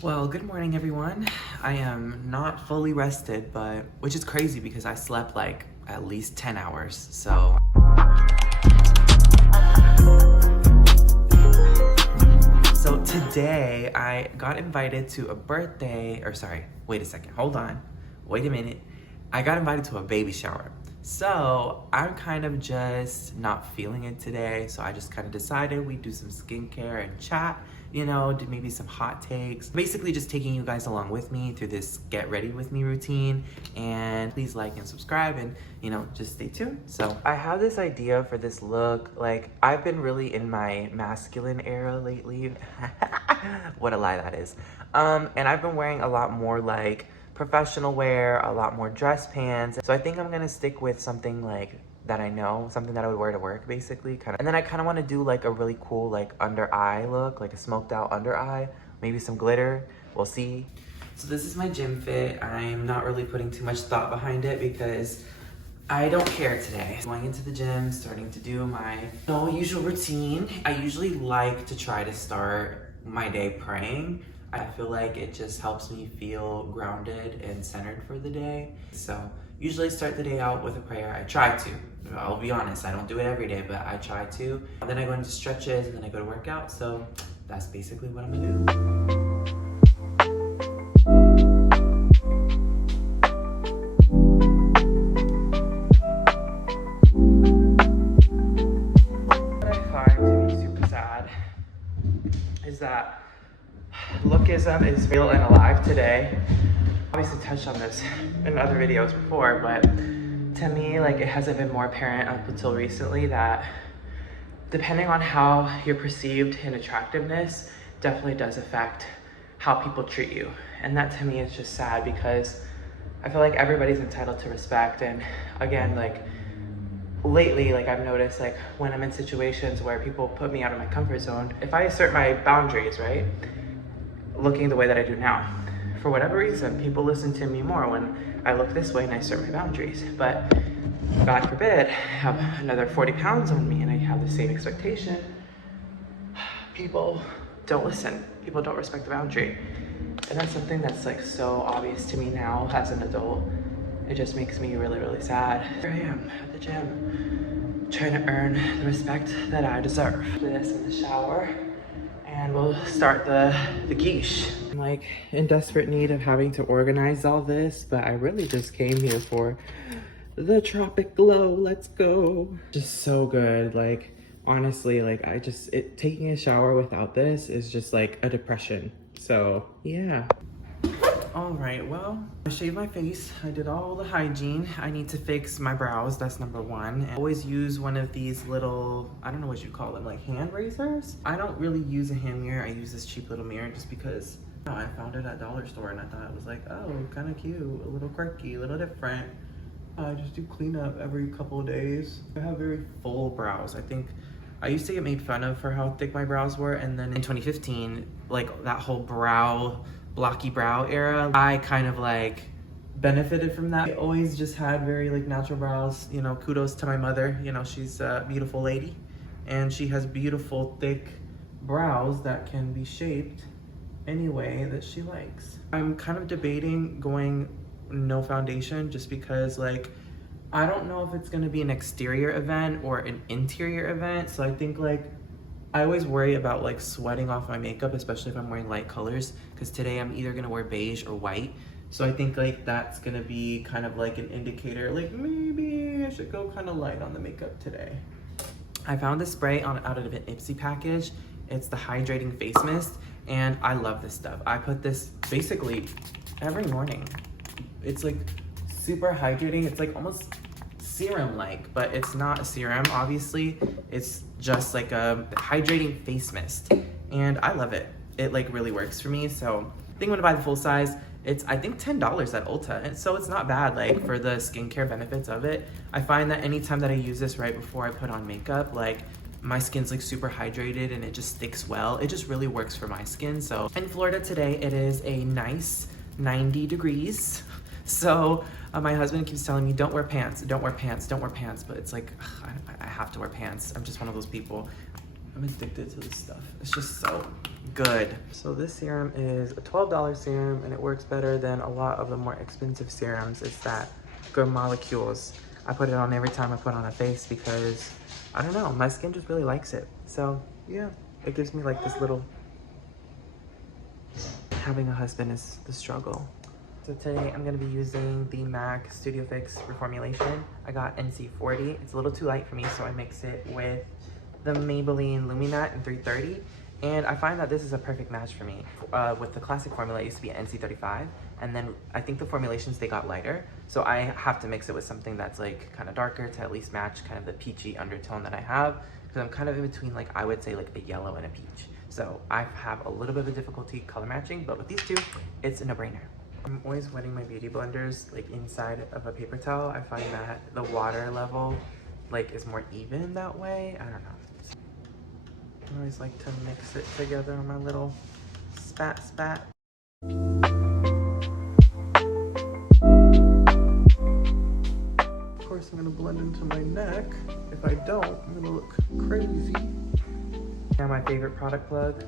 Well, good morning, everyone. I am not fully rested, but which is crazy because I slept like at least 10 hours. So today I got invited to a birthday, or sorry, wait a second, hold on. Wait a minute. I got invited to a baby shower. So I'm kind of just not feeling it today. So I just kind of decided we'd do some skincare and chat, do maybe some hot takes. Basically just taking you guys along with me through this get ready with me routine. And please like and subscribe and, just stay tuned. So I have this idea for this look. Like I've been really in my masculine era lately. What a lie that is. And I've been wearing a lot more like professional wear, a lot more dress pants. So I think I'm gonna stick with something like that I know, something that I would wear to work basically, kind of. And then I kind of want to do like a really cool like under eye look, like a smoked out under eye, maybe some glitter, we'll see. So this is my gym fit. I'm not really putting too much thought behind it because I don't care today. Going into the gym, starting to do my usual routine. I usually like to try to start my day praying. I feel like it just helps me feel grounded and centered for the day. So usually start the day out with a prayer. I try to. I'll be honest, I don't do it every day, but I try to. Then I go into stretches and then I go to work out. So that's basically what I'm gonna do. What I find to be super sad is that lookism is real and alive today. Obviously touched on this in other videos before, but to me, like, it hasn't been more apparent up until recently that depending on how you're perceived in attractiveness definitely does affect how people treat you. And that to me is just sad because I feel like everybody's entitled to respect. And again, like lately, like I've noticed, like when I'm in situations where people put me out of my comfort zone, if I assert my boundaries, right, looking the way that I do now, for whatever reason, people listen to me more when I look this way and I assert my boundaries. But God forbid, I have another 40 pounds on me and I have the same expectation. People don't listen. People don't respect the boundary. And that's something that's like so obvious to me now as an adult. It just makes me really, really sad. Here I am at the gym, trying to earn the respect that I deserve. Do this in the shower. And we'll start the quiche. I'm like in desperate need of having to organize all this, but I really just came here for the tropic glow. Let's go. Just so good. Like honestly, like taking a shower without this is just like a depression. So yeah. All right, well, I shaved my face. I did all the hygiene. I need to fix my brows, that's number one. And I always use one of these little, I don't know what you call them, like hand razors. I don't really use a hand mirror. I use this cheap little mirror just because I found it at dollar store and I thought it was like, oh, kind of cute, a little quirky, a little different. I just do cleanup every couple of days. I have very full brows. I think I used to get made fun of for how thick my brows were, and then in 2015, like that whole blocky brow era, I kind of like benefited from that. I always just had very like natural brows. Kudos to my mother. She's a beautiful lady and she has beautiful thick brows that can be shaped any way that she likes. I'm kind of debating going no foundation just because like I don't know if it's gonna be an exterior event or an interior event. So I think like I always worry about like sweating off my makeup, especially if I'm wearing light colors, because today I'm either gonna wear beige or white. So I think like that's gonna be kind of like an indicator, like maybe I should go kind of light on the makeup today. I found this spray out of an Ipsy package. It's the hydrating face mist, and I love this stuff. I put this basically every morning. It's like super hydrating. It's like almost serum-like, but it's not a serum, obviously. It's just like a hydrating face mist, and I love it. It like really works for me, so I think I'm gonna buy the full size. It's I think $10 at Ulta, and so it's not bad like for the skincare benefits of it. I find that anytime that I use this right before I put on makeup, like my skin's like super hydrated and it just sticks well. It just really works for my skin. So in Florida today, it is a nice 90 degrees. So my husband keeps telling me, don't wear pants, don't wear pants, don't wear pants. But it's like, ugh, I have to wear pants. I'm just one of those people. I'm addicted to this stuff. It's just so good. So this serum is a $12 serum and it works better than a lot of the more expensive serums. It's that Grwm molecules. I put it on every time I put on a face because, I don't know, my skin just really likes it. So yeah, it gives me like this little, having a husband is the struggle. So today I'm gonna be using the MAC Studio Fix reformulation. I got NC40. It's a little too light for me, so I mix it with the Maybelline Lumi in 330. And I find that this is a perfect match for me. With the classic formula, it used to be NC35. And then I think the formulations, they got lighter. So I have to mix it with something that's like kind of darker to at least match kind of the peachy undertone that I have. Because I'm kind of in between, like, I would say like a yellow and a peach. So I have a little bit of a difficulty color matching, but with these two, it's a no-brainer. I'm always wetting my beauty blenders like inside of a paper towel. I find that the water level like is more even that way. I don't know. I always like to mix it together on my little spat. Of course, I'm gonna blend into my neck. If I don't, I'm gonna look crazy. Now my favorite product plug,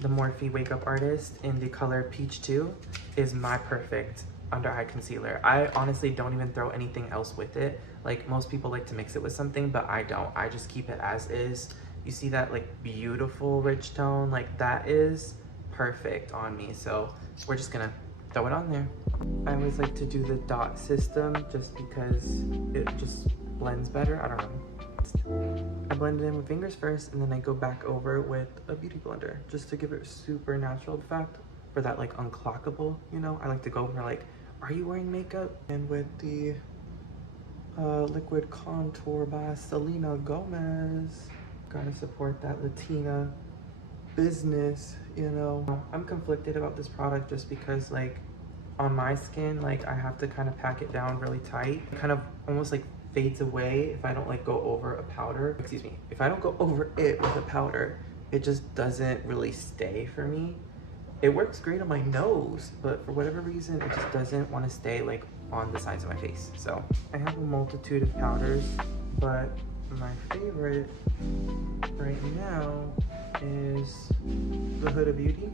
the Morphe Wake Up Artist in the color Peach 2 is my perfect under eye concealer. I honestly don't even throw anything else with it. Like most people like to mix it with something, but I don't. I just keep it as is. You see that like beautiful rich tone? Like that is perfect on me. So we're just gonna throw it on there. I always like to do the dot system just because it just blends better. I don't know. I blend it in with fingers first and then I go back over with a beauty blender just to give it a super natural effect for that like unclockable, you know? I like to go for like, are you wearing makeup? And with the liquid contour by Selena Gomez. Gotta support that Latina business, you know. I'm conflicted about this product just because like on my skin, like I have to kind of pack it down really tight. It kind of almost like fades away if I don't like go over a powder. Excuse me. If I don't go over it with a powder, it just doesn't really stay for me. It works great on my nose, but for whatever reason, it just doesn't want to stay like on the sides of my face. So I have a multitude of powders, but my favorite right now is the Huda Beauty,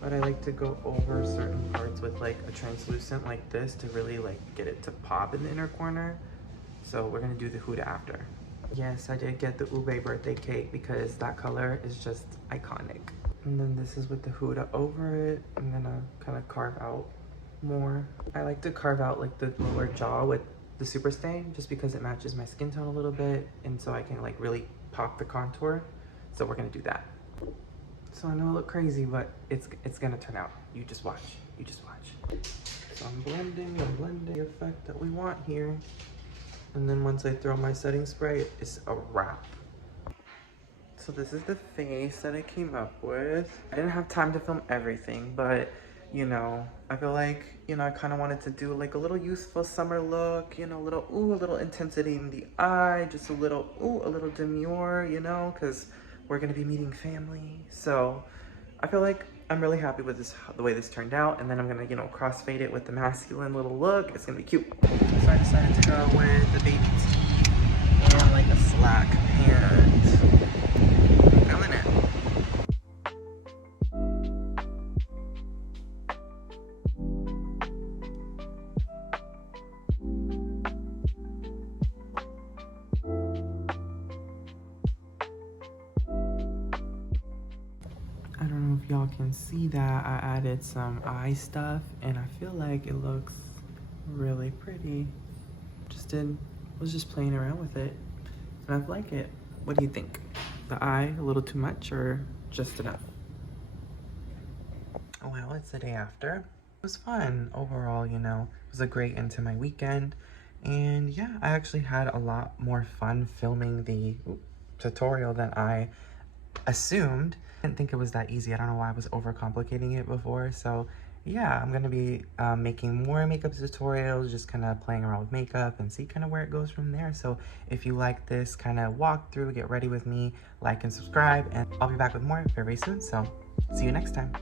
but I like to go over certain parts with like a translucent like this to really like get it to pop in the inner corner. So we're gonna do the Huda after. Yes, I did get the Ube birthday cake because that color is just iconic. And then this is with the Huda over it. I'm gonna kind of carve out more. I like to carve out like the lower jaw with the super stain just because it matches my skin tone a little bit and so I can like really pop the contour. So we're gonna do that. So I know I look crazy, but it's gonna turn out. You just watch. So I'm blending the effect that we want here. And then once I throw my setting spray, it's a wrap. So this is the face that I came up with. I didn't have time to film everything, but you know, I feel like, you know, I kind of wanted to do like a little youthful summer look, you know, a little intensity in the eye, just a little demure, you know, because we're going to be meeting family. So I feel like I'm really happy with this, the way this turned out. And then I'm going to, you know, crossfade it with the masculine little look. It's going to be cute. So I decided to go with the baby tee and like a slack pant. Feeling it. I don't know if y'all can see that. I added some eye stuff and I feel like it looks really pretty. Was just playing around with it and I like it. What do you think? The eye a little too much or just enough? Well, it's the day after. It was fun overall, you know. It was a great end to my weekend. And yeah, I actually had a lot more fun filming the tutorial than I assumed. I didn't think it was that easy. I don't know why I was overcomplicating it before. So yeah, I'm gonna be making more makeup tutorials, just kind of playing around with makeup and see kind of where it goes from there. So if you like this kind of walkthrough, get ready with me, like and subscribe, and I'll be back with more very soon. So see you next time.